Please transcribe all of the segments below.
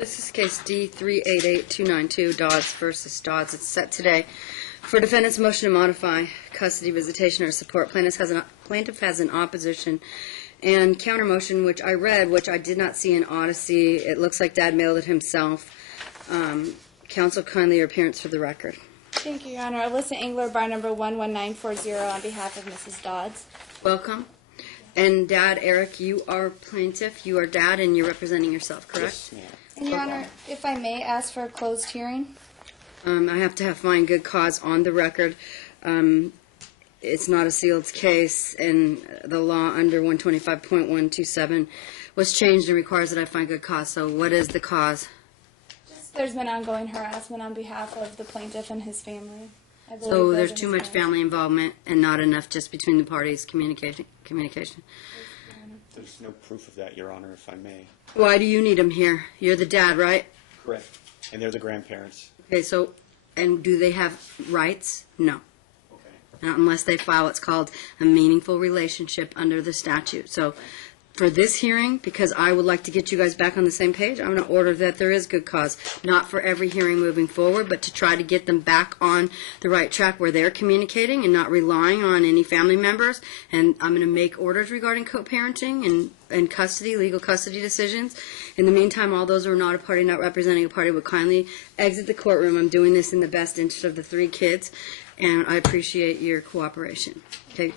This is case D388292, Dodds versus Dodds. It's set today for defendant's motion to modify custody, visitation, or support. Plaintiff has an opposition and counter motion, which I read, which I did not see in Odyssey. It looks like Dad mailed it himself. Counsel, kindly your appearance for the record. Thank you, Your Honor. Alyssa Engler, bar number 11940, on behalf of Mrs. Dodds. Welcome. And Dad, Eric, you are plaintiff. You are Dad, and you're representing yourself, correct? Yes, ma'am. And Your Honor, if I may ask for a closed hearing? I have to find good cause on the record. It's not a sealed case, and the law under 125.127 was changed and requires that I find good cause. So what is the cause? There's been ongoing harassment on behalf of the plaintiff and his family. So there's too much family involvement and not enough just between the parties communication. There's no proof of that, Your Honor, if I may. Why do you need them here? You're the dad, right? Correct. And they're the grandparents. Okay, so, and do they have rights? No. Okay. Not unless they file what's called a meaningful relationship under the statute. So for this hearing, because I would like to get you guys back on the same page, I'm going to order that there is good cause, not for every hearing moving forward, but to try to get them back on the right track where they're communicating and not relying on any family members. And I'm going to make orders regarding co-parenting and custody, legal custody decisions. In the meantime, all those who are not a party, not representing a party, would kindly exit the courtroom. I'm doing this in the best interest of the three kids, and I appreciate your cooperation. Okay.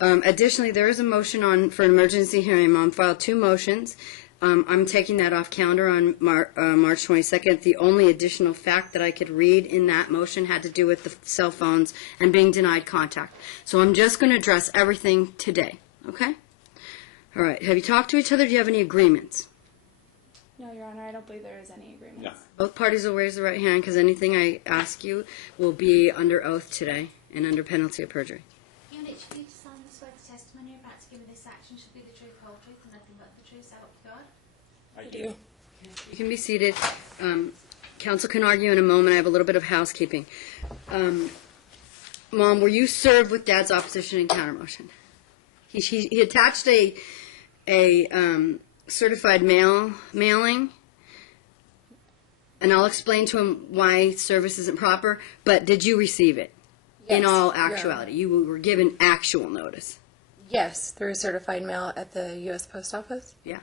Additionally, there is a motion for an emergency hearing. Mom filed two motions. I'm taking that off calendar on March 22nd. The only additional fact that I could read in that motion had to do with the cell phones and being denied contact. So I'm just going to address everything today, okay? All right. Have you talked to each other? Do you have any agreements? No, Your Honor, I don't believe there is any agreement. No. Both parties will raise the right hand because anything I ask you will be under oath today and under penalty of perjury. You literally just sign this where the testimony you're about to give in this action should be the truth, whole truth, and nothing but the truth, so help you God? I do. You can be seated. Counsel can argue in a moment. I have a little bit of housekeeping. Mom, were you served with Dad's opposition and counter motion? He attached a certified mailing, and I'll explain to him why service isn't proper, but did you receive it? Yes, in all Your actuality, you were given actual notice. Yes, through certified mail at the U.S. Post Office. Yeah.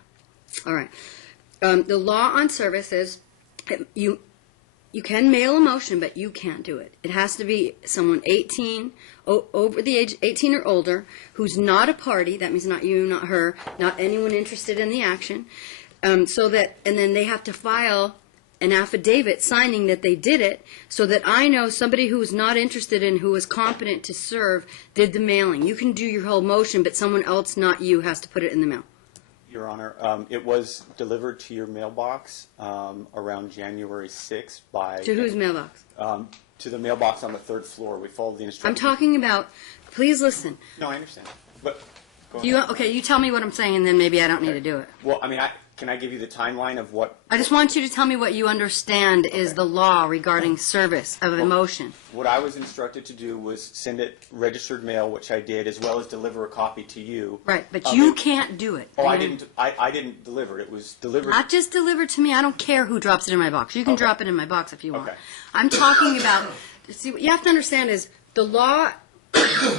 All right. The law on service is you can mail a motion, but you can't do it. It has to be someone 18, over the age 18 or older, who's not a party. That means not you, not her, not anyone interested in the action. And then they have to file an affidavit signing that they did it, so that I know somebody who is not interested in, who is competent to serve, did the mailing. You can do your whole motion, but someone else, not you, has to put it in the mail. Your Honor, it was delivered to your mailbox around January 6th by... To whose mailbox? To the mailbox on the third floor. We followed the instructions. I'm talking about, please listen. No, I understand. But go You, ahead. okay, you tell me what I'm saying, and then maybe I don't need to do it. Well, I mean, can I give you the timeline of what... I just want you to tell me what you understand is the law regarding service of a motion. What I was instructed to do was send it registered mail, which I did, as well as deliver a copy to you. Right, but you can't do it. Oh, I didn't deliver it. It was delivered... Not just delivered to me. I don't care who drops it in my box. You can drop it in my box if you want. Okay. I'm talking about, see, what you have to understand is the law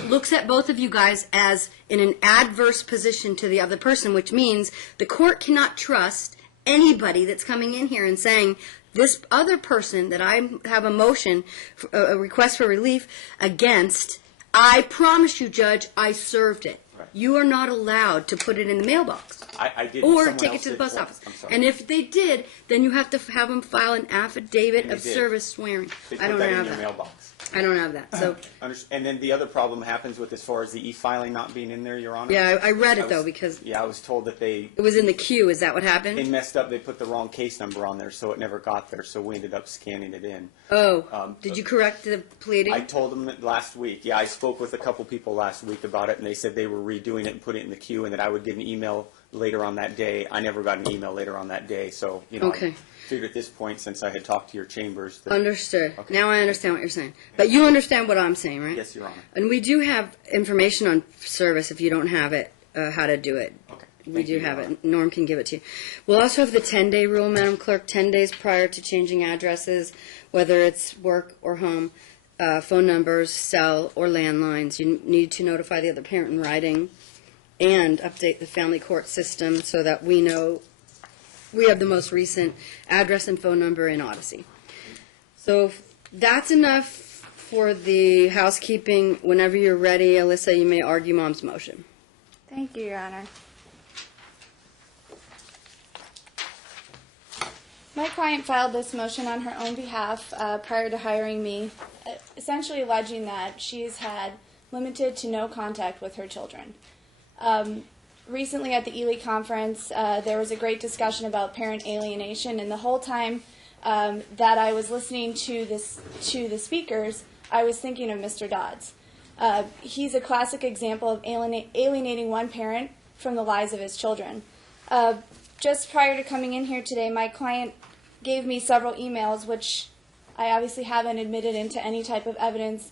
looks at both of you guys as in an adverse position to the other person, which means the court cannot trust anybody that's coming in here and saying, this other person that I have a motion, a request for relief against, I promise you, Judge, I served it. Right. You are not allowed to put it in the mailbox. I did. Or Someone take it else to the did post for me. office. I'm sorry. And if they did, then you have to have them file an affidavit And of they did. service swearing. They I put don't that in have your that. mailbox. I don't have that. So And then the other problem happens with as far as the e-filing not being in there, Your Honor. yeah, I read it was- though because Yeah, I was told that they it was in the queue. Is that what they happened? messed up. They put the wrong case number on there, so it never got there. So we ended up scanning it in. Oh, did you correct the pleading? I told them that last week. Yeah, I spoke with a couple people last week about it, and they said they were redoing it and putting it in the queue, and that I would get an email later on that day. I never got an email later on that day, so Okay. I figured at this point, since I had talked to your chambers, that, Understood. Okay. Now I understand what you're saying. But you understand what I'm saying, right? Yes, Your Honor. And we do have information on service if you don't have it, how to do it. Okay. we do have it. Norm can give it to you. We'll also have the 10-day rule, Madam Clerk, 10 days prior to changing addresses, whether it's work or home, phone numbers, cell, or landlines. You need to notify the other parent in writing and update the family court system so that we know we have the most recent address and phone number in Odyssey. So that's enough for the housekeeping. Whenever you're ready, Alyssa, you may argue Mom's motion. Thank you, Your Honor. My client filed this motion on her own behalf prior to hiring me, essentially alleging that she's had limited to no contact with her children. Recently at the Ely conference, there was a great discussion about parent alienation, and the whole time that I was listening to the speakers, I was thinking of Mr. Dodds. He's a classic example of alienating one parent from the lives of his children. Just prior to coming in here today, my client gave me several emails, which I obviously haven't admitted into any type of evidence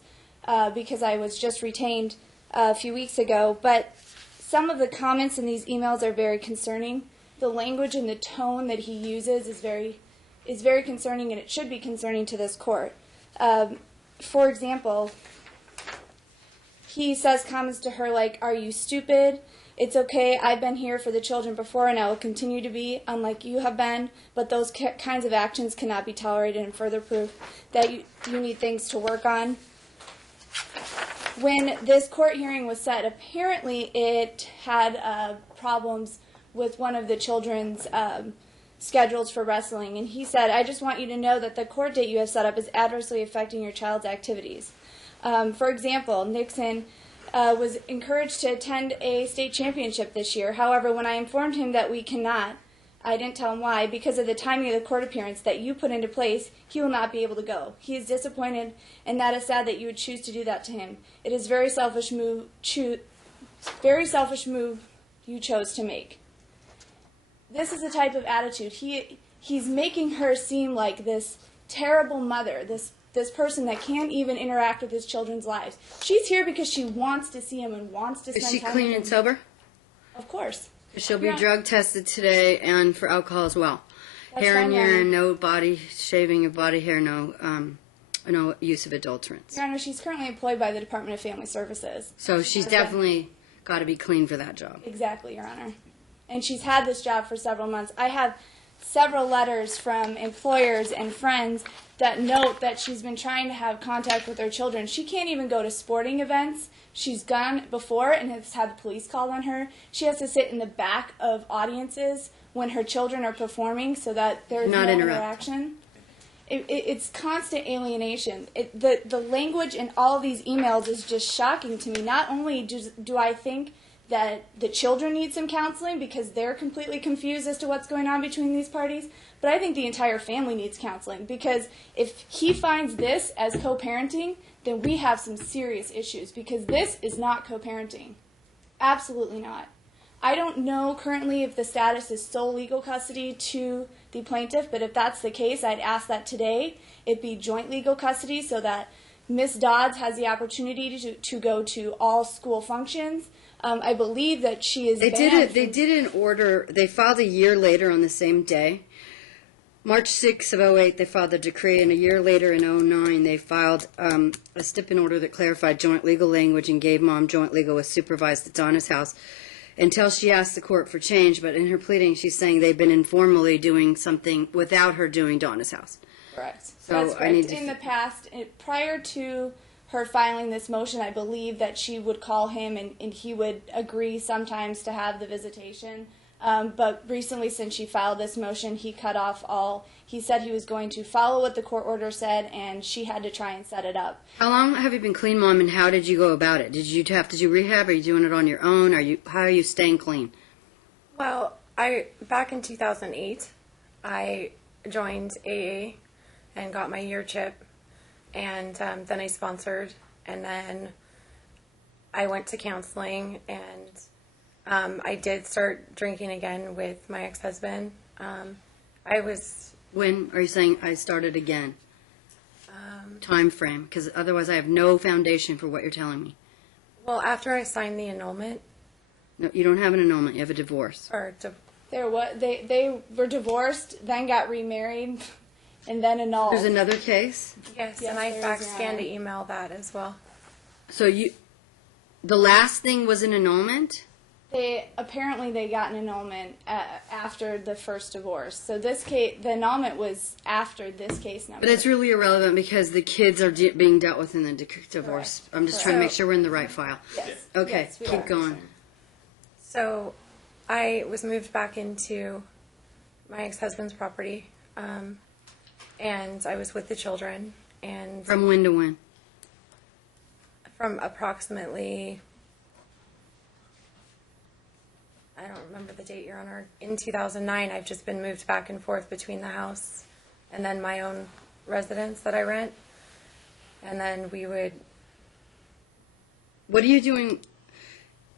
because I was just retained a few weeks ago, but some of the comments in these emails are very concerning. The language and the tone that he uses is very concerning, and it should be concerning to this court. For example, he says comments to her like, "Are you stupid? It's okay, I've been here for the children before and I will continue to be, unlike you have been, but those kinds of actions cannot be tolerated, and further proof that you need things to work on." When this court hearing was set, apparently it had problems with one of the children's schedules for wrestling, and he said, "I just want you to know that the court date you have set up is adversely affecting your child's activities." For example, Nixon was encouraged to attend a state championship this year. However, when I informed him that we cannot, I didn't tell him why. Because of the timing of the court appearance that you put into place, he will not be able to go. He is disappointed, and that is sad that you would choose to do that to him. It is very selfish move you chose to make. This is the type of attitude. He's making her seem like this terrible mother, this person that can't even interact with his children's lives. She's here because she wants to see him and wants to spend Is she time clean with him. and sober? Of course. She'll be Yeah. drug tested today and for alcohol as well. That's Hair and fine, Your urine, Honor. no body shaving of body hair, no use of adulterants. Your Honor, she's currently employed by the Department of Family Services. So she's Okay. definitely got to be clean for that job. Exactly, Your Honor. And she's had this job for several months. I have several letters from employers and friends that note that she's been trying to have contact with her children. She can't even go to sporting events. She's gone before and has had the police called on her. She has to sit in the back of audiences when her children are performing so that there's Not no interrupt. interaction. It's constant alienation. The language in all of these emails is just shocking to me. Not only do I think that the children need some counseling because they're completely confused as to what's going on between these parties, but I think the entire family needs counseling, because if he finds this as co-parenting, then we have some serious issues, because this is not co-parenting. Absolutely not. I don't know currently if the status is sole legal custody to the plaintiff, but if that's the case, I'd ask that today it be joint legal custody so that Ms. Dodds has the opportunity to go to all school functions. I believe that she is banned. They did an order. They filed a year later on the same day. March 6th of 08, they filed the decree, and a year later in 09, they filed a stipend order that clarified joint legal language and gave Mom joint legal with supervised at Donna's house until she asked the court for change. But in her pleading, she's saying they've been informally doing something without her doing Donna's house. Correct. So That's I correct. need to- In the past, prior to her filing this motion, I believe that she would call him and he would agree sometimes to have the visitation. But recently, since she filed this motion, he cut off all. He said he was going to follow what the court order said, and she had to try and set it up. How long have you been clean, Mom, and how did you go about it? Did you have to do rehab? Are you doing it on your own? How are you staying clean? Well, back in 2008, I joined AA and got my year chip, and then I sponsored, and then I went to counseling, and I did start drinking again with my ex-husband. When are you saying I started again? Time frame, because otherwise I have no foundation for what you're telling me. Well, after I signed the annulment, No, you don't have an annulment. You have a divorce. Or They were divorced, then got remarried, and then annulled. There's another case. yes, Yes, and I there is, fax Your scanned Honor. to email that as well. So the last thing was an annulment? Apparently they got an annulment after the first divorce. So this case, the annulment was after this case number. But it's really irrelevant because the kids are being dealt with in the divorce. Correct. I'm just trying to make sure we're in the right file. Yes. Okay, Yes, we keep are. going. So I was moved back into my ex-husband's property, and I was with the children, and From when to when? from approximately, I don't remember the date, Your Honor, in 2009, I've just been moved back and forth between the house and then my own residence that I rent. And then we would, What are you doing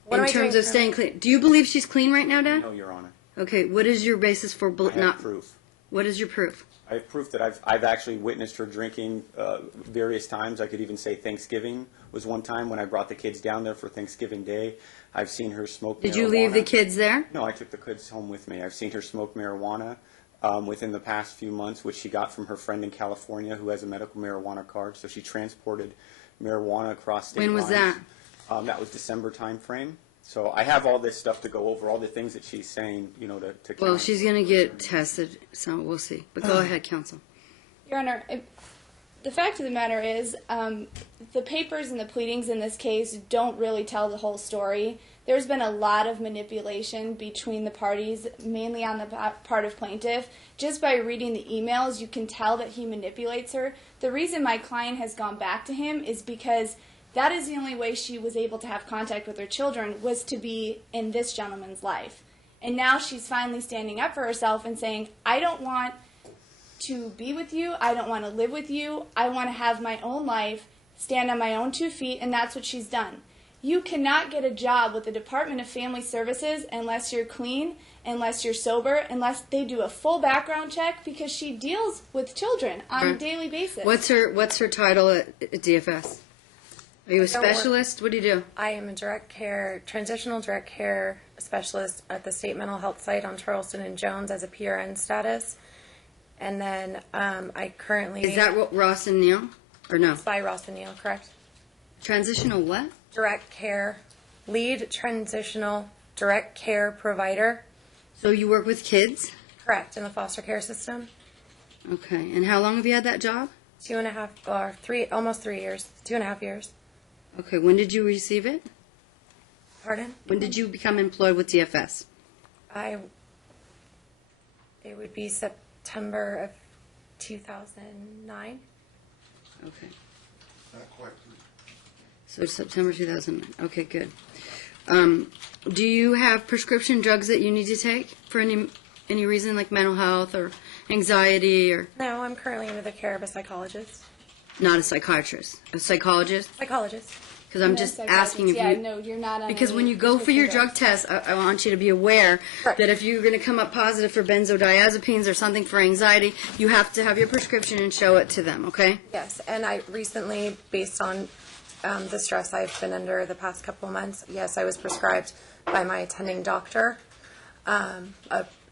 what am in I terms doing of staying clean? Do you believe she's clean right now, Dad? No, Your Honor. Okay, what is your basis for I have not? proof. What is your proof? I have proof that I've actually witnessed her drinking various times. I could even say Thanksgiving was one time when I brought the kids down there for Thanksgiving Day. I've seen her smoke marijuana. Did you leave the kids there? No, I took the kids home with me. I've seen her smoke marijuana within the past few months, which she got from her friend in California who has a medical marijuana card. So she transported marijuana across state When was lines. that? That was December time frame. So I have all this stuff to go over, all the things that she's saying, to Well, count. she's going to get tested, so we'll see. But go ahead, counsel. Your Honor, the fact of the matter is, the papers and the pleadings in this case don't really tell the whole story. There's been a lot of manipulation between the parties, mainly on the part of plaintiff. Just by reading the emails, you can tell that he manipulates her. The reason my client has gone back to him is because that is the only way she was able to have contact with her children, was to be in this gentleman's life. And now she's finally standing up for herself and saying, I don't want to be with you. I don't want to live with you. I want to have my own life, stand on my own 2 feet, and that's what she's done. You cannot get a job with the Department of Family Services unless you're clean, unless you're sober, unless they do a full background check, because she deals with children on a Right. daily basis. What's her title at DFS? Are you a don't work- specialist? What do you do? I am a transitional direct care specialist at the state mental health site on Charleston and Jones as a PRN status. And then I currently. Is that Ross and Neal? Or no? by Ross and Neal, correct? Transitional what? Direct care, lead transitional direct care provider, So you work with kids? correct, in the foster care system. Okay. And how long have you had that job? 2.5 or 3, almost 3 years, 2.5 years. Okay. When did you receive it? Pardon? When did you become employed with DFS? It would be September of 2009. Okay. Not quite. So it's September 2009. Okay, good. Do you have prescription drugs that you need to take for any reason, like mental health or anxiety, or No, I'm currently under the care of a psychologist. not a psychiatrist, a psychologist? Psychologist. Because I'm No just psychiatrist. asking if yeah, you. no, you're not on Because any when you go for your prescription drug test, I want you to be aware Right. that if you're going to come up positive for benzodiazepines or something for anxiety, you have to have your prescription and show it to them, okay? Yes, and I recently, based on the stress I've been under the past couple of months, yes, I was prescribed by my attending doctor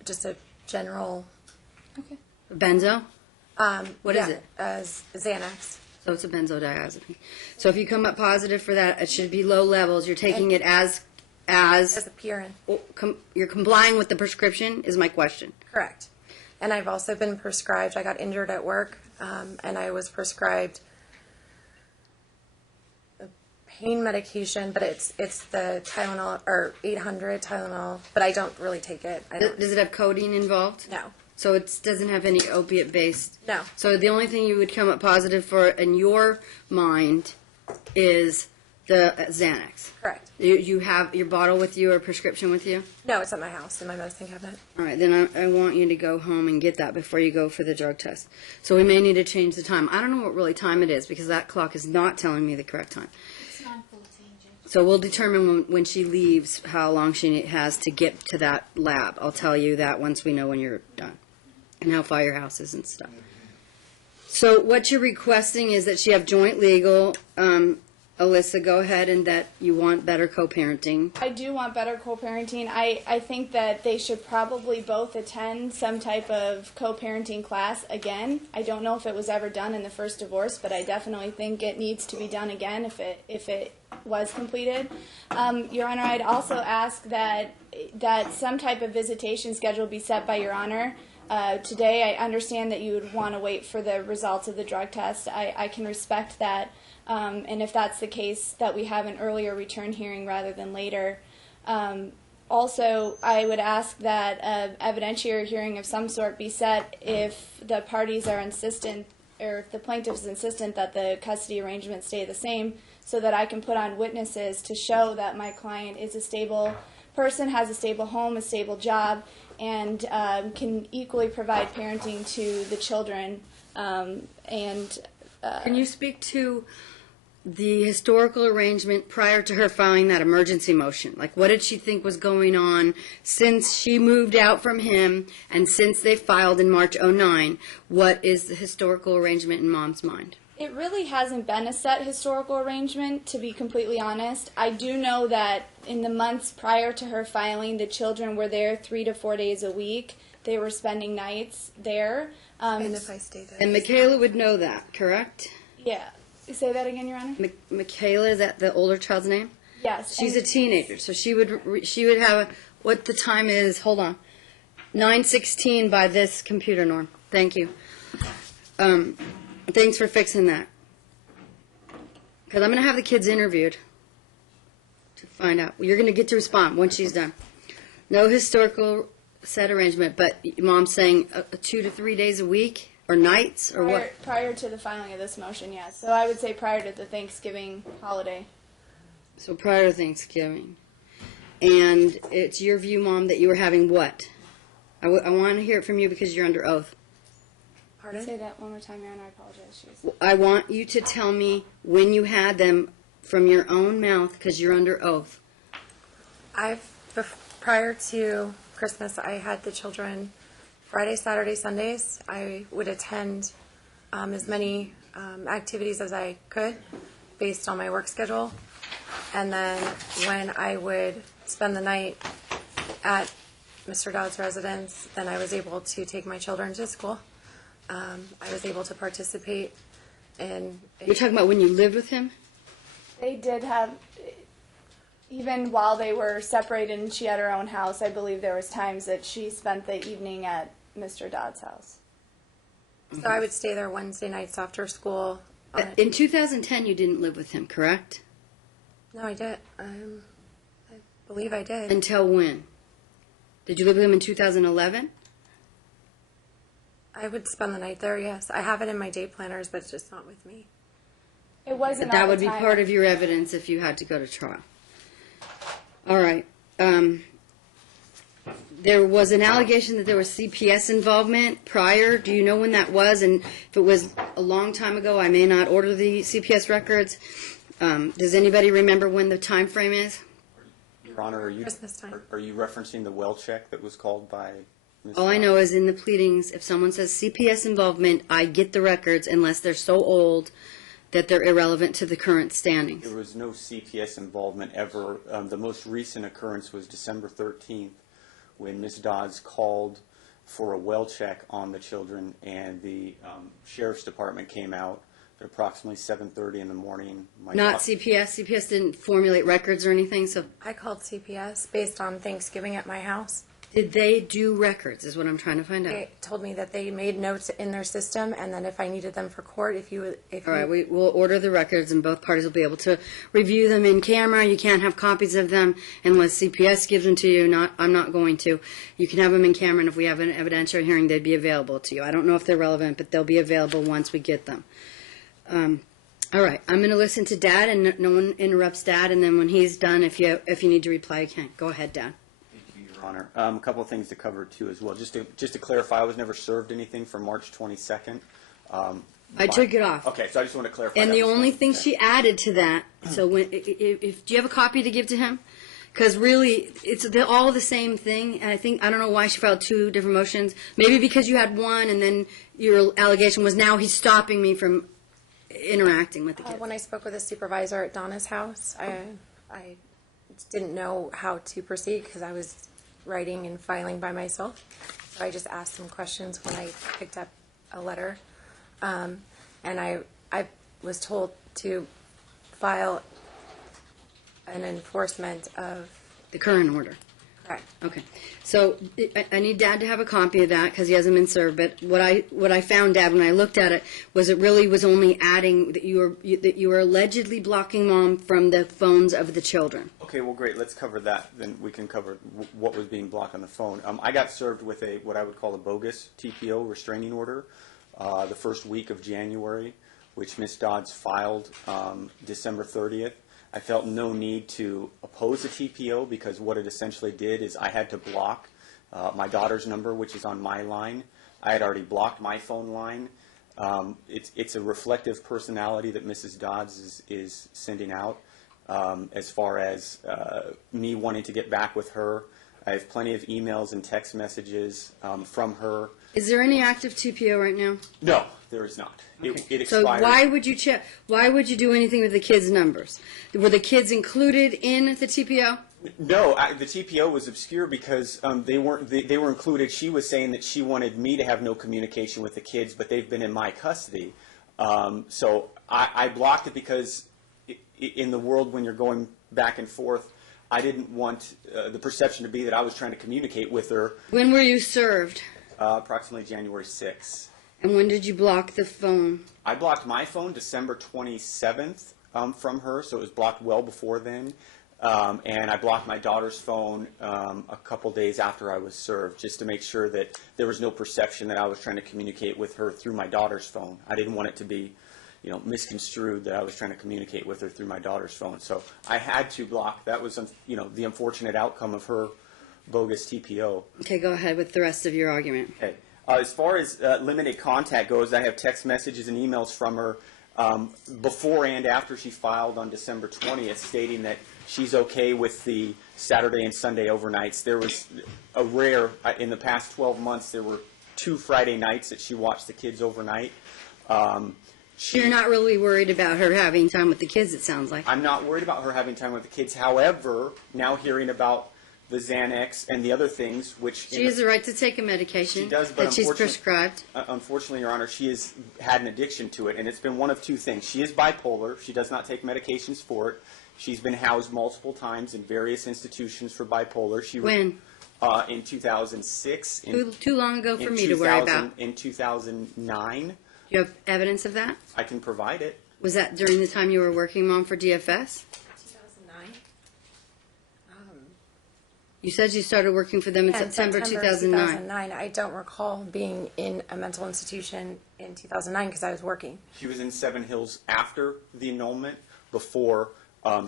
just a general. Okay. Benzo? What is it? As Xanax. So it's a benzodiazepine. So if you come up positive for that, it should be low levels. You're taking it as As a PRN. you're complying with the prescription is my question. Correct. And I've also been prescribed, I got injured at work, and I was prescribed a pain medication, but it's the Tylenol, or 800 Tylenol, but I don't really take it. I don't, Does it have codeine involved? no. So it doesn't have any opiate based? No. So the only thing you would come up positive for in your mind is the Xanax? Correct. You have your bottle with you or prescription with you? No, it's at my house, in my medicine cabinet. All right, then I want you to go home and get that before you go for the drug test. So we may need to change the time. I don't know what really time it is because that clock is not telling me the correct time. It's 9:14, Judge. So we'll determine when she leaves how long she has to get to that lab. I'll tell you that once we know when you're done and how far your house is and stuff. So what you're requesting is that she have joint legal Alyssa, go ahead, and that you want better co-parenting. I do want better co-parenting. I think that they should probably both attend some type of co-parenting class again. I don't know if it was ever done in the first divorce, but I definitely think it needs to be done again if it was completed. Your Honor, I'd also ask that some type of visitation schedule be set by Your Honor. Today, I understand that you would want to wait for the results of the drug test. I can respect that. And if that's the case, that we have an earlier return hearing rather than later. Also, I would ask that an evidentiary hearing of some sort be set if the parties are insistent, or if the plaintiff is insistent that the custody arrangements stay the same, so that I can put on witnesses to show that my client is a stable person, has a stable home, a stable job, and can equally provide parenting to the children. Can you speak to the historical arrangement prior to her filing that emergency motion? Like, what did she think was going on since she moved out from him and since they filed in March '09? What is the historical arrangement in Mom's mind? It really hasn't been a set historical arrangement, to be completely honest. I do know that in the months prior to her filing, the children were there 3 to 4 days a week. They were spending nights there. And if I stayed there. And Michaela would know that, correct? Yeah. Say that again, Your Honor? Michaela, is that the older child's name? Yes. She's a teenager, so she would have what the time is. Hold on, 9:16 by this computer, Norm. Thank you. Thanks for fixing that. Because I'm going to have the kids interviewed to find out. You're going to get to respond once she's done. No historical set arrangement, but Mom's saying 2 to 3 days a week. Or nights, or what? Prior to the filing of this motion, yes. So I would say prior to the Thanksgiving holiday. So prior to Thanksgiving. And it's your view, Mom, that you were having what? I want to hear it from you because you're under oath. Pardon? Say that one more time, Your Honor. I apologize. I want you to tell me when you had them from your own mouth because you're under oath. Prior to Christmas, I had the children Friday, Saturday, Sundays. I would attend as many activities as I could based on my work schedule. And then when I would spend the night at Mr. Dodds' residence, then I was able to take my children to school. I was able to participate in... You're talking about when you lived with him? They did have, even while they were separated and she had her own house, I believe there was times that she spent the evening at Mr. Dodds' house. So I would stay there Wednesday nights after school. In 2010, you didn't live with him, correct? No, I did. I believe I did. Until when? Did you live with him in 2011? I would spend the night there, yes. I have it in my day planners, but it's just not with me. It wasn't That all would the be time. part of your evidence if you had to go to trial. All right. There was an allegation that there was CPS involvement prior. Do you know when that was? And if it was a long time ago, I may not order the CPS records. Does anybody remember when the time frame is? Your Honor, are you Christmas time. are you referencing the well check that was called by Ms. All I know is in the pleadings, if someone says CPS involvement, I get the records unless they're so old that they're irrelevant to the current standings. There was no CPS involvement ever. The most recent occurrence was December 13th when Ms. Dodds called for a well check on the children, and the Sheriff's Department came out at approximately 7:30 in the morning. Not CPS. CPS didn't formulate records or anything, so I called CPS based on Thanksgiving at my house. did they do records is what I'm trying to find out. They told me that they made notes in their system, and then if I needed them for court, All right, we'll order the records, and both parties will be able to review them in camera. You can't have copies of them unless CPS gives them to you. I'm not going to. You can have them in camera, and if we have an evidentiary hearing, they'd be available to you. I don't know if they're relevant, but they'll be available once we get them. All right, I'm going to listen to Dad, and no one interrupts Dad, and then when he's done, if you need to reply, you can. Go ahead, Dad. Thank you, Your Honor. A couple of things to cover, too, as well. Just to clarify, I was never served anything for March 22nd. I took it off. Okay, so I just want to clarify. And that the was only fine. thing Okay. she added to that, so when if do you have a copy to give to him? Because really, they're all the same thing, and I don't know why she filed two different motions. Maybe because you had one, and then your allegation was now he's stopping me from interacting with the kids? When I spoke with a supervisor at Donna's house, I didn't know how to proceed because I was writing and filing by myself. So I just asked some questions when I picked up a letter. And I was told to file an enforcement of, The current order. correct. Okay, so I need Dad to have a copy of that because he hasn't been served. But what I found, Dad, when I looked at it, was it really was only adding that you were allegedly blocking Mom from the phones of the children. Okay, well, great. Let's cover that. Then we can cover what was being blocked on the phone. I got served with what I would call a bogus TPO restraining order the first week of January, which Ms. Dodds filed December 30th. I felt no need to oppose the TPO because what it essentially did is I had to block my daughter's number, which is on my line. I had already blocked my phone line. It's a reflective personality that Mrs. Dodds is sending out as far as me wanting to get back with her. I have plenty of emails and text messages from her. Is there any active TPO right now? No, there is not. Okay. It So expired. why would you check? Why would you do anything with the kids' numbers? Were the kids included in the TPO? No, the TPO was obscure because they weren't. They were included. She was saying that she wanted me to have no communication with the kids, but they've been in my custody. So I blocked it because in the world when you're going back and forth, I didn't want the perception to be that I was trying to communicate with her. When were you served? Approximately January 6th. And when did you block the phone? I blocked my phone December 27th from her, so it was blocked well before then. And I blocked my daughter's phone a couple days after I was served, just to make sure that there was no perception that I was trying to communicate with her through my daughter's phone. I didn't want it to be, misconstrued that I was trying to communicate with her through my daughter's phone. So I had to block. That was, the unfortunate outcome of her bogus TPO. Okay, go ahead with the rest of your argument. Okay. As far as limited contact goes, I have text messages and emails from her before and after she filed on December 20th stating that she's okay with the Saturday and Sunday overnights. There was a rare, in the past 12 months, there were 2 Friday nights that she watched the kids overnight. You're not really worried about her having time with the kids, it sounds like. I'm not worried about her having time with the kids. However, now hearing about the Xanax and the other things, which She has the right to take a medication she does, but that she's unfortunately- prescribed. Unfortunately, Your Honor, she has had an addiction to it, and it's been one of 2 things. She is bipolar. She does not take medications for it. She's been housed multiple times in various institutions for bipolar. When? In 2006. Too long ago for me to worry about. In 2009. Do you have evidence of that? I can provide it. Was that during the time you were working, Mom, for DFS? 2009? You said you started working for them in Yeah, September 2009. 2009. I don't recall being in a mental institution in 2009 because I was working. She was in Seven Hills after the annulment, before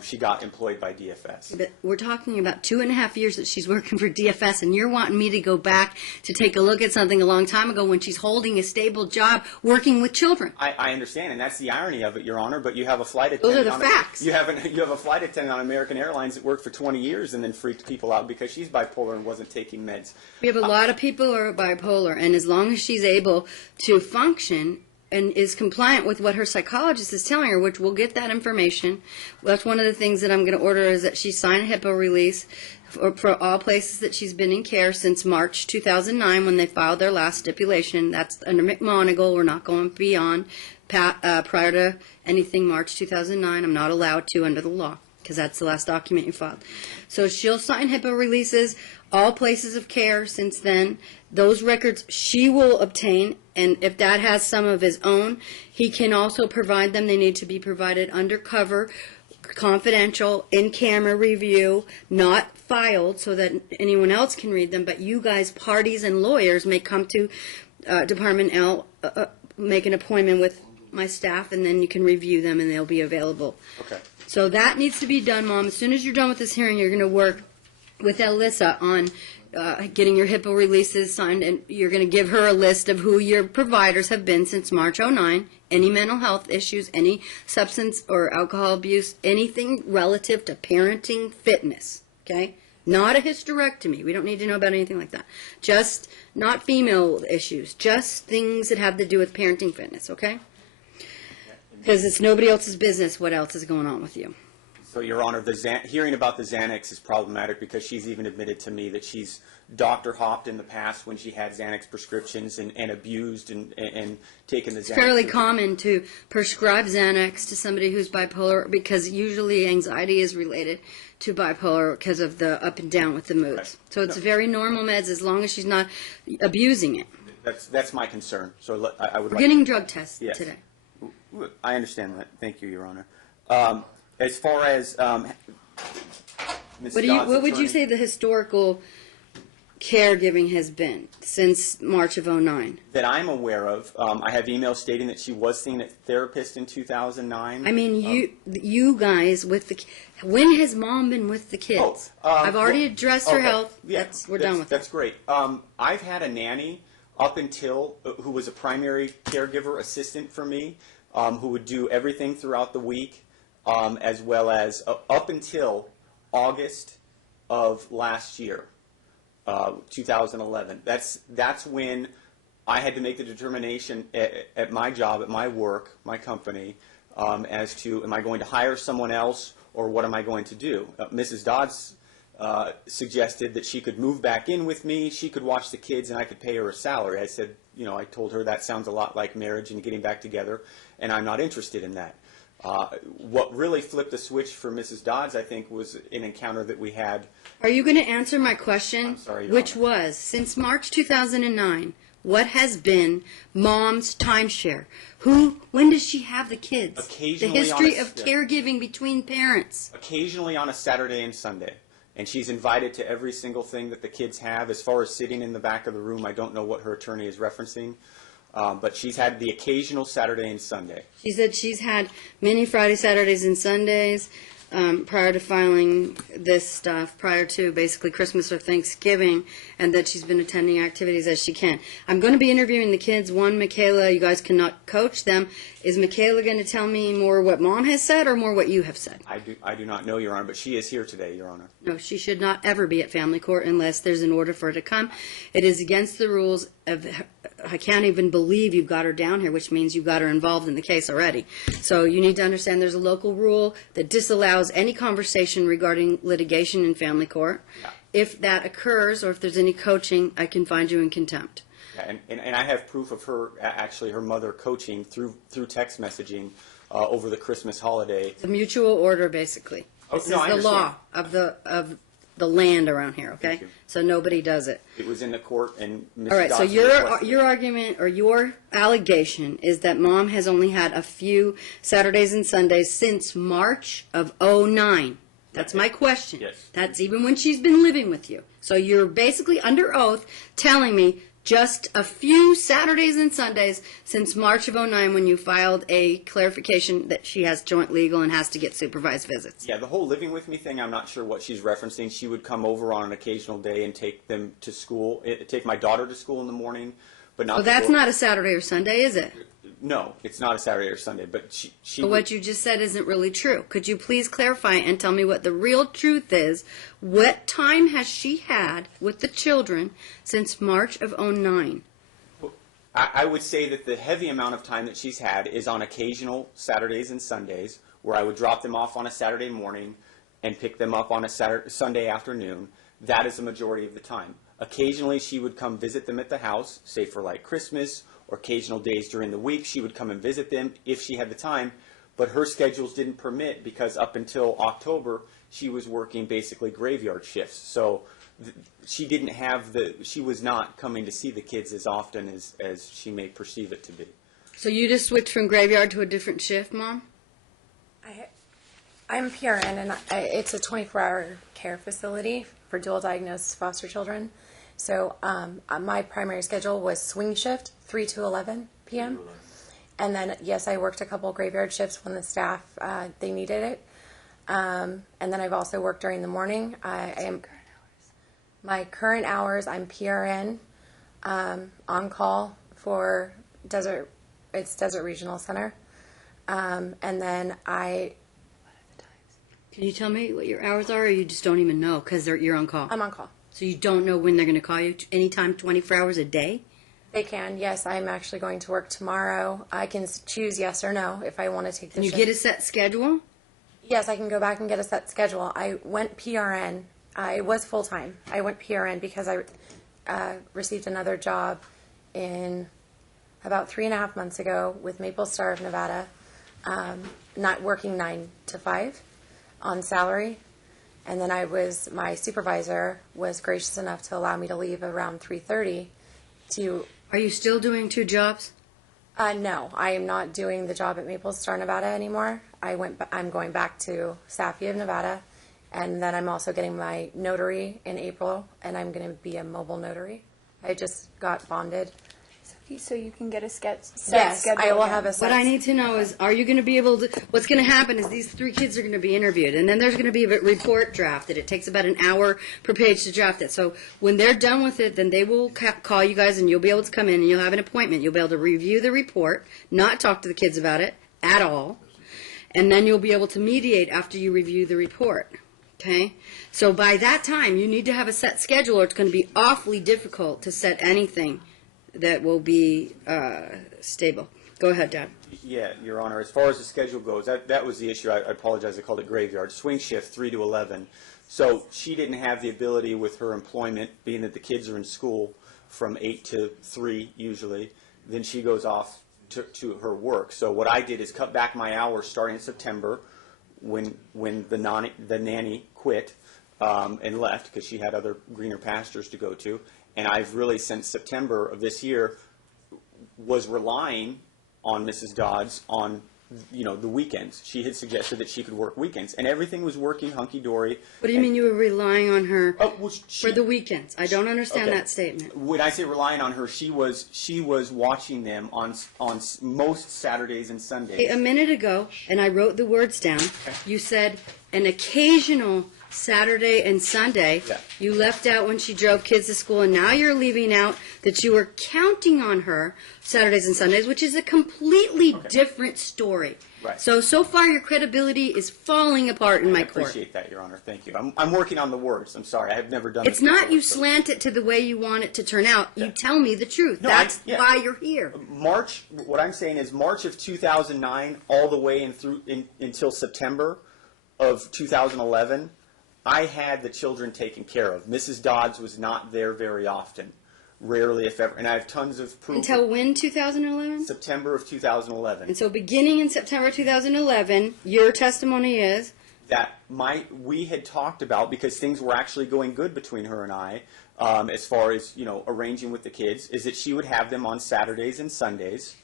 she got employed by DFS. But we're talking about 2.5 years that she's working for DFS, and you're wanting me to go back to take a look at something a long time ago when she's holding a stable job working with children. I understand, and that's the irony of it, Your Honor. But you have a flight attendant. Those are the facts. You have a flight attendant on American Airlines that worked for 20 years and then freaked people out because she's bipolar and wasn't taking meds. We have a lot of people who are bipolar, and as long as she's able to function and is compliant with what her psychologist is telling her, which we'll get that information. That's one of the things that I'm going to order is that she sign a HIPAA release for all places that she's been in care since March 2009 when they filed their last stipulation. That's under McMonigal. We're not going beyond prior to anything March 2009. I'm not allowed to under the law because that's the last document you filed. So she'll sign HIPAA releases, all places of care since then. Those records she will obtain, and if Dad has some of his own, he can also provide them. They need to be provided undercover, confidential, in-camera review, not filed so that anyone else can read them, but you guys, parties and lawyers, may come to Department L, make an appointment with my staff, and then you can review them, and they'll be available. Okay. So that needs to be done, Mom. As soon as you're done with this hearing, you're going to work with Alyssa on getting your HIPAA releases signed, and you're going to give her a list of who your providers have been since March 2009, any mental health issues, any substance or alcohol abuse, anything relative to parenting fitness, okay? Not a hysterectomy. We don't need to know about anything like that. Just not female issues, just things that have to do with parenting fitness, okay? Because it's nobody else's business what else is going on with you. So, Your Honor, hearing about the Xanax is problematic because she's even admitted to me that she's doctor hopped in the past when she had Xanax prescriptions and abused and taken the Xanax. It's fairly common to prescribe Xanax to somebody who's bipolar because usually anxiety is related to bipolar because of the up and down with the moods. Right. So it's very normal meds as long as she's not abusing it. That's my concern. So I would We're like getting drug tests Yes. today. I understand that. Thank you, Your Honor. As far as Ms. Dodd's What would you attorney- say the historical caregiving has been since March of '09? that I'm aware of, I have emails stating that she was seeing a therapist in 2009. I mean, you guys with the when has Mom been with the kids? I've already addressed her okay. health. Yeah, We're done with that. That's great. I've had a nanny up until who was a primary caregiver assistant for me, who would do everything throughout the week, as well as up until August of last year. 2011. That's when I had to make the determination at my job, at my work, my company, as to am I going to hire someone else or what am I going to do? Mrs. Dodds suggested that she could move back in with me, she could watch the kids, and I could pay her a salary. I said, I told her that sounds a lot like marriage and getting back together, and I'm not interested in that. What really flipped the switch for Mrs. Dodds, I think, was an encounter that we had. Are you going to answer my question? I'm sorry, Your which Honor. was, since March 2009, what has been Mom's timeshare? When does she have the kids? Occasionally the history on a- of caregiving between parents. Occasionally on a Saturday and Sunday. And she's invited to every single thing that the kids have. As far as sitting in the back of the room, I don't know what her attorney is referencing. But she's had the occasional Saturday and Sunday. She said she's had many Friday, Saturdays, and Sundays prior to filing this stuff, prior to basically Christmas or Thanksgiving, and that she's been attending activities as she can. I'm going to be interviewing the kids. One, Michaela, you guys cannot coach them. Is Michaela going to tell me more what Mom has said or more what you have said? I do not know, Your Honor, but she is here today, Your Honor. No, she should not ever be at family court unless there's an order for her to come. It is against the rules of, I can't even believe you've got her down here, which means you've got her involved in the case already. So you need to understand there's a local rule that disallows any conversation regarding litigation in family court. Yeah. If that occurs or if there's any coaching, I can find you in contempt. Yeah, and I have proof of her, actually her mother coaching through text messaging over the Christmas holiday. It's a mutual order, basically. Oh, This no, I is the law understand. of the land around here, okay? Thank you. So nobody does it. It was in the court, and Mrs. All right, so Dodds your requested your it. argument or your allegation is that Mom has only had a few Saturdays and Sundays since March of '09. That's my question. Yes. That's even when she's been living with you. So you're basically under oath telling me just a few Saturdays and Sundays since March of '09 when you filed a clarification that she has joint legal and has to get supervised visits. Yeah, the whole living with me thing, I'm not sure what she's referencing. She would come over on an occasional day and take them to school, take my daughter to school in the morning, but not. So that's not a Saturday or Sunday, is it? No, it's not a Saturday or Sunday, but she But would- what you just said isn't really true. Could you please clarify and tell me what the real truth is? What time has she had with the children since March of '09? I would say that the heavy amount of time that she's had is on occasional Saturdays and Sundays, where I would drop them off on a Saturday morning and pick them up on a Sunday afternoon. That is the majority of the time. Occasionally, she would come visit them at the house, say for like Christmas, or occasional days during the week. She would come and visit them if she had the time, but her schedules didn't permit because up until October, she was working basically graveyard shifts. So she didn't have she was not coming to see the kids as often as she may perceive it to be. So you just switched from graveyard to a different shift, Mom? I'm PRN, and it's a 24-hour care facility for dual diagnosed foster children. So my primary schedule was swing shift, 3 to 11 p.m. And then, yes, I worked a couple graveyard shifts when the staff, they needed it. And then I've also worked during the morning. My current hours, I'm PRN, on call for Desert Regional Center. And then Can you tell me what your hours are, or you just don't even know because you're on call? I'm on call. So you don't know when they're going to call you anytime, 24 hours a day? They can, yes. I'm actually going to work tomorrow. I can choose yes or no if I want to take the Can you shift. get a set schedule? Yes, I can go back and get a set schedule. I went PRN. I was full-time. I went PRN because I received another job in about 3.5 months ago with Maple Star of Nevada, not working 9 to 5 on salary. And then my supervisor was gracious enough to allow me to leave around 3:30 to. Are you still doing 2 jobs? No, I am not doing the job at Maple Star, Nevada anymore. I'm going back to Safi of Nevada, and then I'm also getting my notary in April, and I'm going to be a mobile notary. I just got bonded. So you can get a set Yes, schedule. I will again. have a set. What I need to know is, are you going to be able to, what's going to happen is these 3 kids are going to be interviewed, and then there's going to be a report drafted. It takes about an hour per page to draft it. So when they're done with it, then they will call you guys, and you'll be able to come in, and you'll have an appointment. You'll be able to review the report, not talk to the kids about it at all, and then you'll be able to mediate after you review the report. Okay? So by that time, you need to have a set schedule, or it's going to be awfully difficult to set anything that will be stable. Go ahead, Dad. Yeah, Your Honor. As far as the schedule goes, that was the issue. I apologize. I called it graveyard. Swing shift, 3 to 11. So she didn't have the ability with her employment, being that the kids are in school from 8 to 3 usually. Then she goes off to her work. So what I did is cut back my hours starting in September when the nanny quit and left because she had other greener pastures to go to. And I've really, since September of this year, was relying on Mrs. Dodds on, the weekends. She had suggested that she could work weekends, and everything was working hunky-dory. What do you mean you were relying on her For for the weekends? I don't understand Okay. that statement. When I say relying on her, she was watching them on most Saturdays and Sundays. A minute ago, and I wrote the words down, you said an occasional Saturday and Sunday. Yeah. You left out when she drove kids to school, and now you're leaving out that you were counting on her Saturdays and Sundays, which is a completely different story. Right. So far your credibility is falling apart in my I court. appreciate that, Your Honor. Thank you. I'm working on the words. I'm sorry. I have never done It's this not before, you so- slant it to the way you want it to turn out. You tell me the truth. No, That's yeah. why you're here. What I'm saying is March of 2009 all the way until September of 2011, I had the children taken care of. Mrs. Dodds was not there very often, rarely if ever, and I have tons of proof. Until when, 2011? September of 2011. And so beginning in September 2011, your testimony is That we had talked about, because things were actually going good between her and I, as far as arranging with the kids, is that she would have them on Saturdays and Sundays,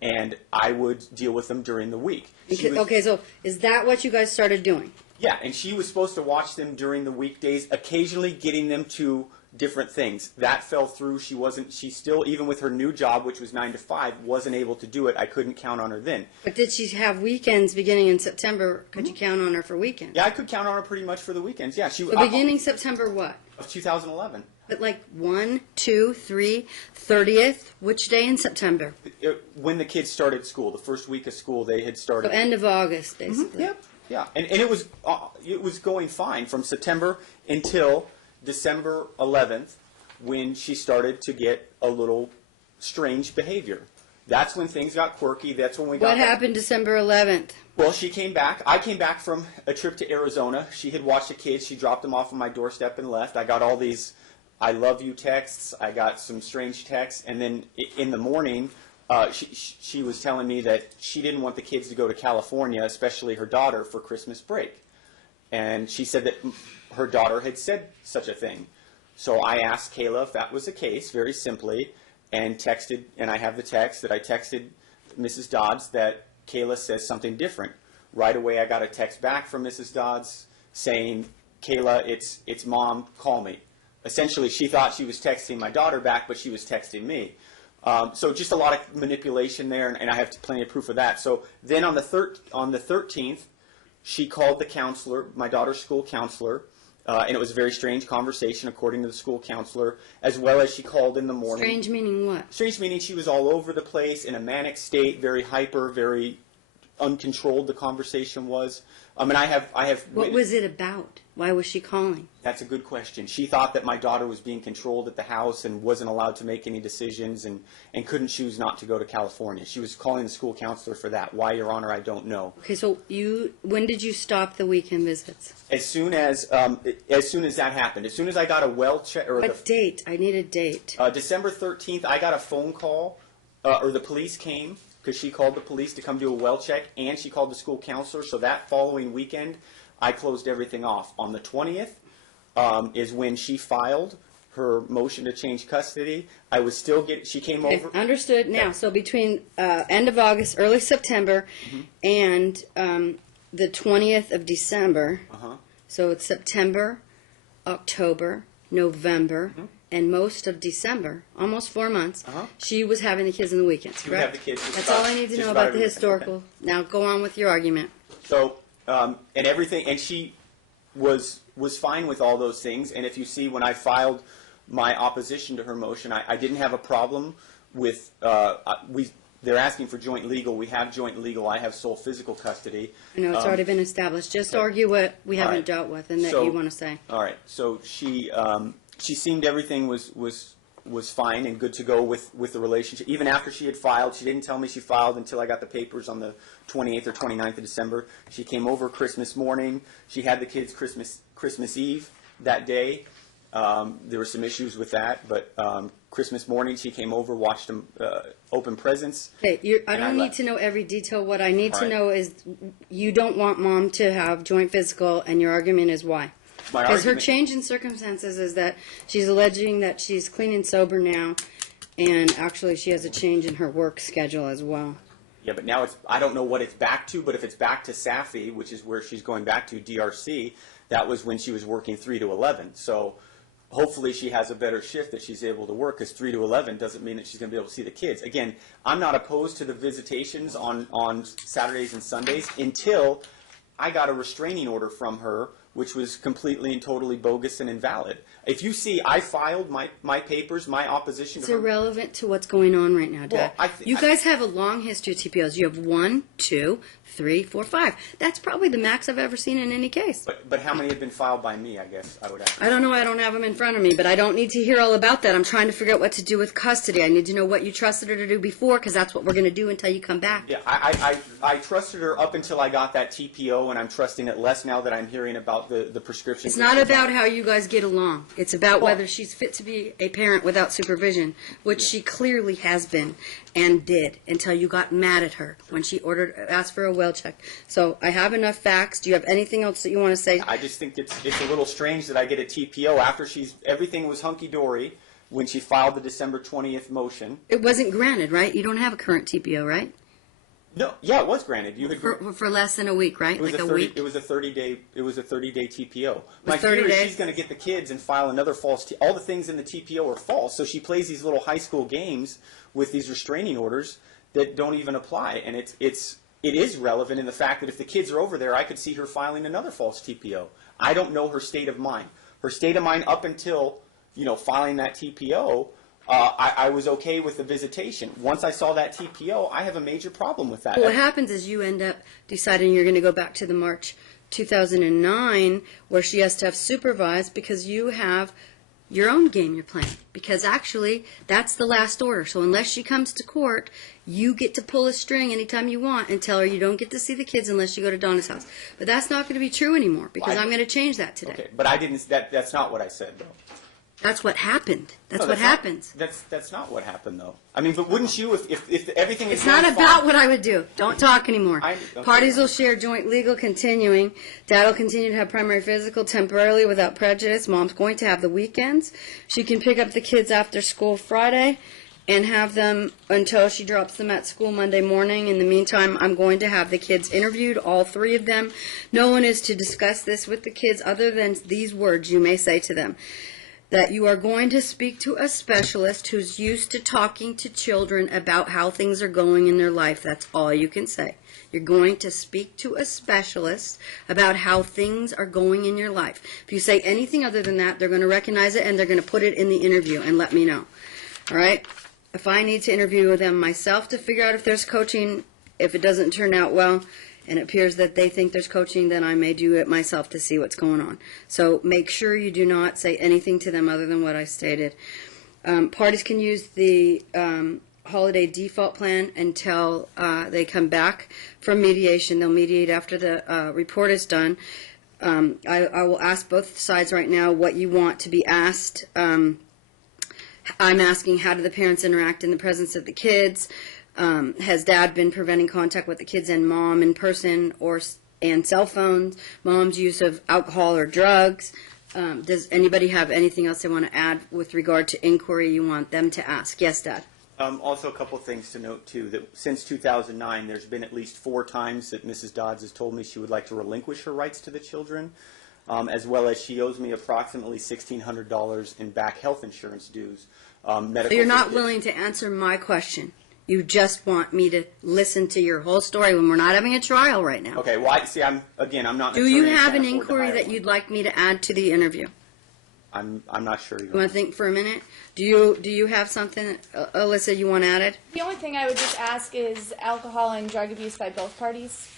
and I would deal with them during the week. She was- okay, so is that what you guys started doing? Yeah, and she was supposed to watch them during the weekdays, occasionally getting them to different things. That fell through. She still, even with her new job, which was 9 to 5, wasn't able to do it. I couldn't count on her then. But did she have weekends beginning in September? Could you count on her for weekends? Yeah, I could count on her pretty much for the weekends. Yeah, So beginning September what? of 2011. But like 1, 2, 3, 30th? Which day in September? When the kids started school, the first week of school, they had started. So end of August, basically. Yep. Yeah, and it was going fine from September until December 11th, when she started to get a little strange behavior. That's when things got quirky. That's when we got. What happened December 11th? Well, she came back. I came back from a trip to Arizona. She had watched the kids. She dropped them off on my doorstep and left. I got all these "I love you" texts. I got some strange texts, and then in the morning. She was telling me that she didn't want the kids to go to California, especially her daughter, for Christmas break. And she said that her daughter had said such a thing. So I asked Kayla if that was the case, very simply, and texted, and I have the text that I texted Mrs. Dodds that Kayla says something different. Right away I got a text back from Mrs. Dodds saying, "Kayla, it's Mom, call me." Essentially, she thought she was texting my daughter back, but she was texting me. So just a lot of manipulation there, and I have plenty of proof of that. So then on the 13th, she called the counselor, my daughter's school counselor, and it was a very strange conversation, according to the school counselor, as well as she called in the morning. Strange meaning what? Strange meaning she was all over the place, in a manic state, very hyper, very uncontrolled the conversation was. And I have What was it about? Why was she calling? That's a good question. She thought that my daughter was being controlled at the house and wasn't allowed to make any decisions and couldn't choose not to go to California. She was calling the school counselor for that. Why, Your Honor, I don't know. Okay, so when did you stop the weekend visits? As soon as that happened, as soon as I got a well check, or What date? I need a date. December 13th, I got a phone call, or the police came, because she called the police to come do a well check, and she called the school counselor. So that following weekend, I closed everything off. On the 20th is when she filed her motion to change custody. I was still she came Okay, over. understood. Now, so between end of August, early September, and the 20th of December, so it's September, October, November, and most of December, almost 4 months, she was having the kids in the weekends, She would have correct? the kids just That's about- all I need to just know about about the every weekend. historical. Now, go on with your argument. So, and everything, and she was fine with all those things. And if you see, when I filed my opposition to her motion, I didn't have a problem with, they're asking for joint legal. We have joint legal. I have sole physical custody. I know it's already been established. Just argue what we haven't right. dealt with and that So- you want to say. All right. So she seemed everything was fine and good to go with the relationship. Even after she had filed, she didn't tell me she filed until I got the papers on the 28th or 29th of December. She came over Christmas morning. She had the kids Christmas Eve that day. There were some issues with that, but Christmas morning she came over, watched them open presents. Okay, I and I don't need left. to know every detail. What I need All to right. know is you don't want mom to have joint physical, and your argument is why. My Because her argument- change in circumstances is that she's alleging that she's clean and sober now, and actually she has a change in her work schedule as well. Yeah, but now I don't know what it's back to, but if it's back to Safi, which is where she's going back to, DRC, that was when she was working 3 to 11. So hopefully she has a better shift that she's able to work, because 3 to 11 doesn't mean that she's going to be able to see the kids. Again, I'm not opposed to the visitations on Saturdays and Sundays until I got a restraining order from her, which was completely and totally bogus and invalid. If you see, I filed my papers, my opposition It's to her. irrelevant to what's going on right now, Dad. Well, You guys have a long history of TPOs. You have 1, 2, 3, 4, 5. That's probably the max I've ever seen in any case. But how many have been filed by me, I guess I would ask. I don't know. I don't have them in front of me, but I don't need to hear all about that. I'm trying to figure out what to do with custody. I need to know what you trusted her to do before, because that's what we're going to do until you come back. Yeah, I trusted her up until I got that TPO, and I'm trusting it less now that I'm hearing about the prescriptions. It's not about how you guys get along. It's about whether she's fit to be a parent without supervision, which she clearly has been and did until you got mad at her when she asked for a well check. So I have enough facts. Do you have anything else that you want to say? I just think it's a little strange that I get a TPO after everything was hunky-dory when she filed the December 20th motion. It wasn't granted, right? You don't have a current TPO, right? No, yeah, it was granted. You had For less than a week, right? It was Like a a 30. week? It was a 30-day. It was a 30-day TPO. My 30 fear is days? she's going to get the kids and file another false. All the things in the TPO are false. So she plays these little high school games with these restraining orders that don't even apply. And it is relevant in the fact that if the kids are over there, I could see her filing another false TPO. I don't know her state of mind. Her state of mind up until filing that TPO. I was okay with the visitation. Once I saw that TPO, I have a major problem with that. Well, what happens is you end up deciding you're going to go back to the March 2009 where she has to have supervised because you have your own game you're playing. Because actually, that's the last order. So unless she comes to court, you get to pull a string anytime you want and tell her you don't get to see the kids unless you go to Donna's house. But that's not going to be true anymore because I'm going to change that today. Okay, but I didn't. That's not what I said, though. That's what happened. That's No, what not- happens. That's not what happened, though. I mean, but wouldn't you, if everything is It's not going about fine- what I would do. Don't talk anymore. Okay. Parties will share joint legal continuing. Dad will continue to have primary physical temporarily without prejudice. Mom's going to have the weekends. She can pick up the kids after school Friday and have them until she drops them at school Monday morning. In the meantime, I'm going to have the kids interviewed, all 3 of them. No one is to discuss this with the kids other than these words you may say to them. That you are going to speak to a specialist who's used to talking to children about how things are going in their life. That's all you can say. You're going to speak to a specialist about how things are going in your life. If you say anything other than that, they're going to recognize it and they're going to put it in the interview and let me know. All right? If I need to interview with them myself to figure out if there's coaching if it doesn't turn out well, and it appears that they think there's coaching, then I may do it myself to see what's going on. So make sure you do not say anything to them other than what I stated. Parties can use the holiday default plan until they come back from mediation. They'll mediate after the report is done. I will ask both sides right now what you want to be asked. I'm asking, how do the parents interact in the presence of the kids? Has dad been preventing contact with the kids and mom in person and cell phones? Mom's use of alcohol or drugs? Does anybody have anything else they want to add with regard to inquiry you want them to ask? Yes, Dad. Also, a couple things to note, too, that since 2009, there's been at least 4 times that Mrs. Dodds has told me she would like to relinquish her rights to the children, as well as she owes me approximately $1,600 in back health insurance dues. So you're not willing to answer my question. You just want me to listen to your whole story when we're not having a trial right now. Okay, well, see, I'm not an Do you attorney, I have can't an afford to inquiry hire that one. you'd like me to add to the interview? I'm not sure. You want to think for a minute? Do you have something, Alyssa, you want added? The only thing I would just ask is alcohol and drug abuse by both parties,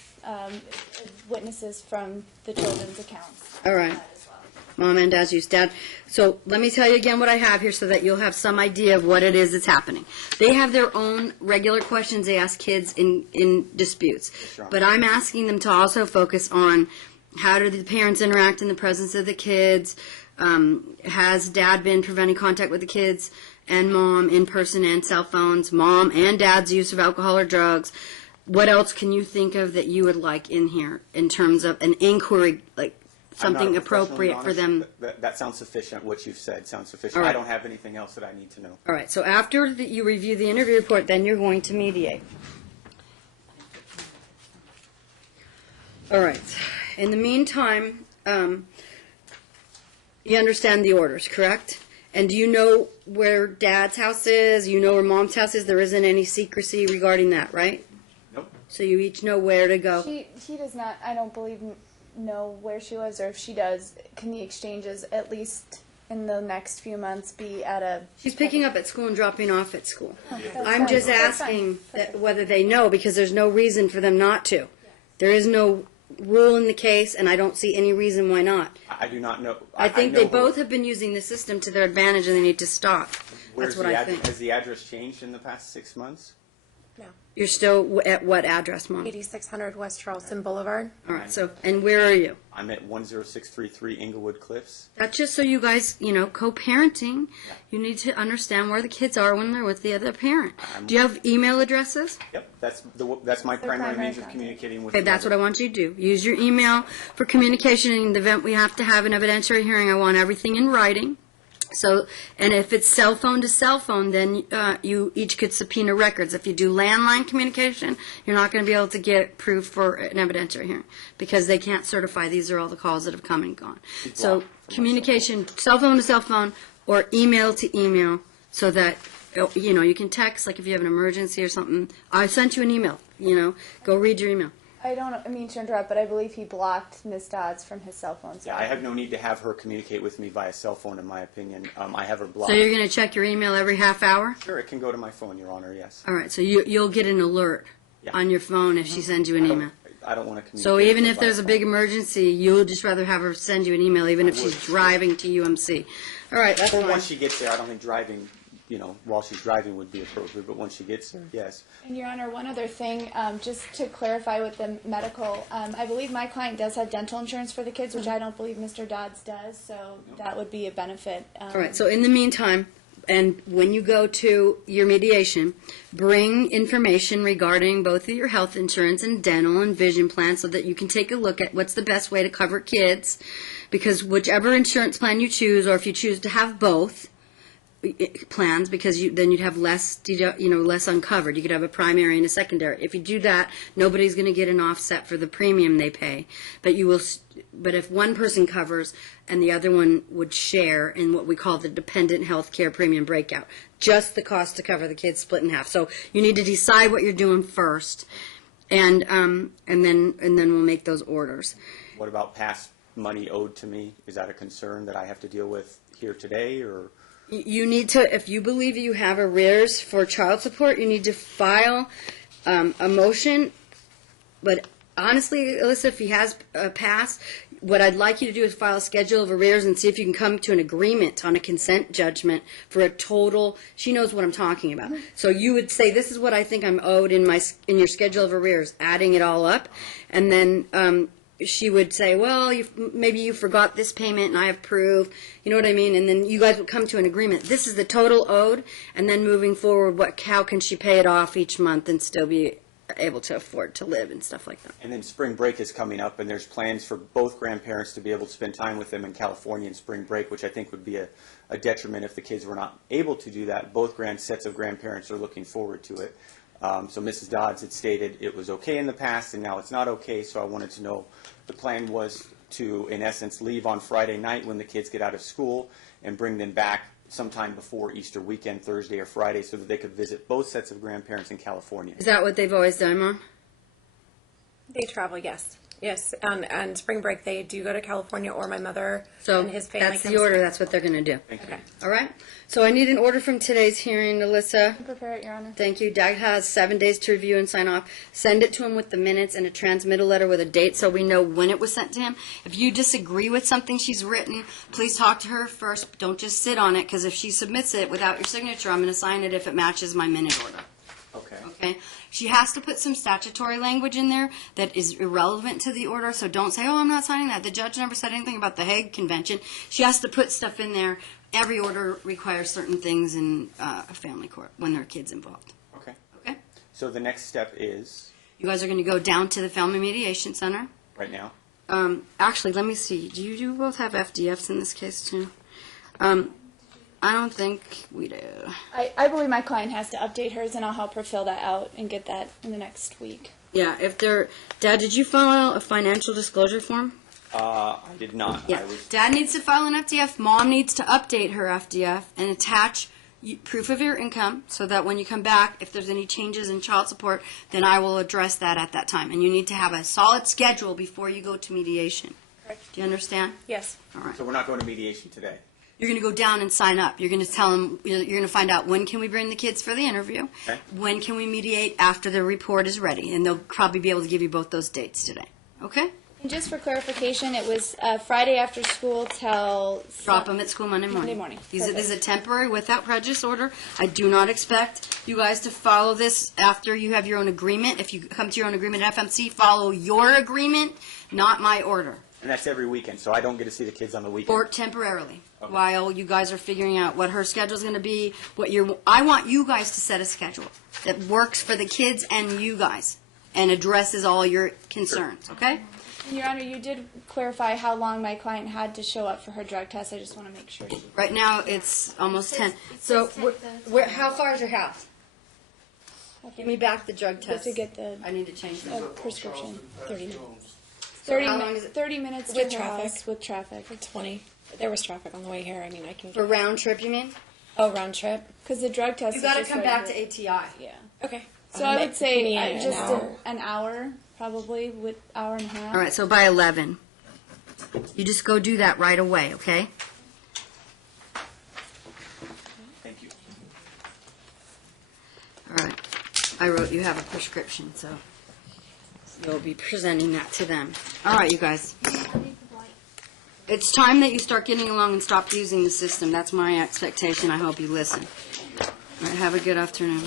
witnesses from the children's accounts. All right. As well. Mom and Dad's use. Dad, so let me tell you again what I have here so that you'll have some idea of what it is that's happening. They have their own regular questions they ask kids in disputes. Sure. But I'm asking them to also focus on how do the parents interact in the presence of the kids. Has dad been preventing contact with the kids and mom in person and cell phones? Mom and dad's use of alcohol or drugs? What else can you think of that you would like in here in terms of an inquiry, like I'm not something a professional appropriate for honest, them? That sounds sufficient. What you've said sounds sufficient. All right. I don't have anything else that I need to know. All right, so after you review the interview report, then you're going to mediate. All right. In the meantime, you understand the orders, correct? And do you know where Dad's house is? You know where Mom's house is? There isn't any secrecy regarding that, right? Nope. So you each know where to go. He does not, I don't believe, know where she lives, or if she does, can the exchanges, at least in the next few months, be at a... She's picking up at school and dropping off at school. That's I'm fine. just That's fine. asking that whether they know, because there's no reason for them not to. There is no rule in the case, and I don't see any reason why not. I do not know. I think know they her- both have been using the system to their advantage, and they need to stop. Where's That's what the I ad- think. Has the address changed in the past 6 months? No. You're still at what address, Mom? 8600 West Charleston Boulevard. All right, so, and where are you? I'm at 10633 Inglewood Cliffs. That's just so you guys, co-parenting, you need to understand where the kids are when they're with the other parent. Do you have email addresses? Yep, that's my primary primary means of contact. communicating with. Okay, that's what I want you to do. Use your email for communication. In the event we have to have an evidentiary hearing, I want everything in writing. So, and if it's cell phone to cell phone, then you each could subpoena records. If you do landline communication, you're not going to be able to get proof for an evidentiary hearing because they can't certify these are all the calls that have come and gone. So, blocked from my communication, cell phone to cell phone, or email to email, so that you can text. Like if you have an emergency or something, I sent you an email. Go read your email. I don't mean to interrupt, but I believe he blocked Ms. Dodds from his cell phone. Yeah, I have no need to have her communicate with me via cell phone, in my opinion. I have her blocked. So you're going to check your email every half hour? Sure, it can go to my phone, Your Honor, yes. All right, so you'll get an alert Yeah. on your phone if she sends you an email. I don't want to communicate. So even with if her there's a via big phone. emergency, you'll just rather have her send you an email, even if I would. she's driving to UMC. All right, that's Or fine. once she gets there, I don't think driving, while she's driving would be appropriate, but once she gets there, yes. And Your Honor, one other thing, just to clarify with the medical, I believe my client does have dental insurance for the kids, which I don't believe Mr. Dodds does, so that would be a benefit. All right, so in the meantime, and when you go to your mediation, bring information regarding both of your health insurance and dental and vision plans so that you can take a look at what's the best way to cover kids. Because whichever insurance plan you choose, or if you choose to have both plans, because then you'd have less, less uncovered. You could have a primary and a secondary. If you do that, nobody's going to get an offset for the premium they pay. But but if one person covers and the other one would share in what we call the dependent health care premium breakout, just the cost to cover the kids split in half. So you need to decide what you're doing first, and then we'll make those orders. What about past money owed to me? Is that a concern that I have to deal with here today, or? You need to, if you believe you have arrears for child support, you need to file a motion, but honestly, Alyssa, if he has passed, what I'd like you to do is file a schedule of arrears and see if you can come to an agreement on a consent judgment for a total. She knows what I'm talking about. So you would say, this is what I think I'm owed in your schedule of arrears, adding it all up, and then she would say, well, maybe you forgot this payment and I have proof, you know what I mean? And then you guys would come to an agreement. This is the total owed, and then moving forward, how can she pay it off each month and still be able to afford to live and stuff like that. And then spring break is coming up, and there's plans for both grandparents to be able to spend time with them in California in spring break, which I think would be a detriment if the kids were not able to do that. Both sets of grandparents are looking forward to it. So Mrs. Dodds had stated it was okay in the past, and now it's not okay, so I wanted to know the plan was to, in essence, leave on Friday night when the kids get out of school and bring them back sometime before Easter weekend, Thursday or Friday, so that they could visit both sets of grandparents in California. Is that what they've always done, Mom? They travel, yes. Yes, and spring break they do go to California, or my mother So and his family that's comes the order. here. That's what they're going to do. Thank you. Okay. All right? So I need an order from today's hearing, Alyssa. Prepare it, Your Honor. Thank you. Doug has 7 days to review and sign off. Send it to him with the minutes and a transmittal letter with a date so we know when it was sent to him. If you disagree with something she's written, please talk to her first. Don't just sit on it, because if she submits it without your signature, I'm going to sign it if it matches my minute order. Okay. Okay? She has to put some statutory language in there that is irrelevant to the order, so don't say, oh, I'm not signing that. The judge never said anything about the Hague Convention. She has to put stuff in there. Every order requires certain things in a family court when there are kids involved. Okay. Okay? So the next step is, You guys are going to go down to the Family Mediation Center. right now, Actually, let me see. Do you both have FDFs in this case, too? I don't think we do. I believe my client has to update hers, and I'll help her fill that out and get that in the next week. Yeah, if they're... Dad, did you file a financial disclosure form? I did not. Yeah. Dad needs to file an FDF. Mom needs to update her FDF and attach proof of your income so that when you come back, if there's any changes in child support, then I will address that at that time. And you need to have a solid schedule before you go to mediation. Correct. Do you understand? Yes. All right. So we're not going to mediation today. You're going to go down and sign up. You're going to tell them, you're going to find out when can we bring the kids for the interview, Okay. when can we mediate after the report is ready, and they'll probably be able to give you both those dates today. Okay? And just for clarification, it was Friday after school till... Drop them at school Monday morning. Monday morning. This is a Perfect. temporary without prejudice order. I do not expect you guys to follow this after you have your own agreement. If you come to your own agreement at FMC, follow your agreement, not my order. And that's every weekend, so I don't get to see the kids on the weekend. Or temporarily, Okay. while you guys are figuring out what her schedule's going to be, I want you guys to set a schedule that works for the kids and you guys and addresses all your concerns, okay? And Your Honor, you did clarify how long my client had to show up for her drug test. I just want to make sure. Right now, it's almost 10. It So, says 10:30. how far is your house? Give me back the drug test. To get the I need to change that. prescription. 30 minutes. how long is it? 30 minutes With to her traffic? house with traffic. 20. There was traffic on the way here. I mean, I can For get... round trip, you mean? Oh, round trip? Because the drug test You is got to just come right back here. to ATI. Yeah. Okay. So I would say an just hour. an hour, probably, with hour and a half. All right, so by 11. You just go do that right away, okay? Thank you. All right. I wrote you have a prescription, so you'll be presenting that to them. All right, you guys. I need the white. It's time that you start getting along and stop using the system. That's my expectation. I hope you listen. All right, have a good afternoon.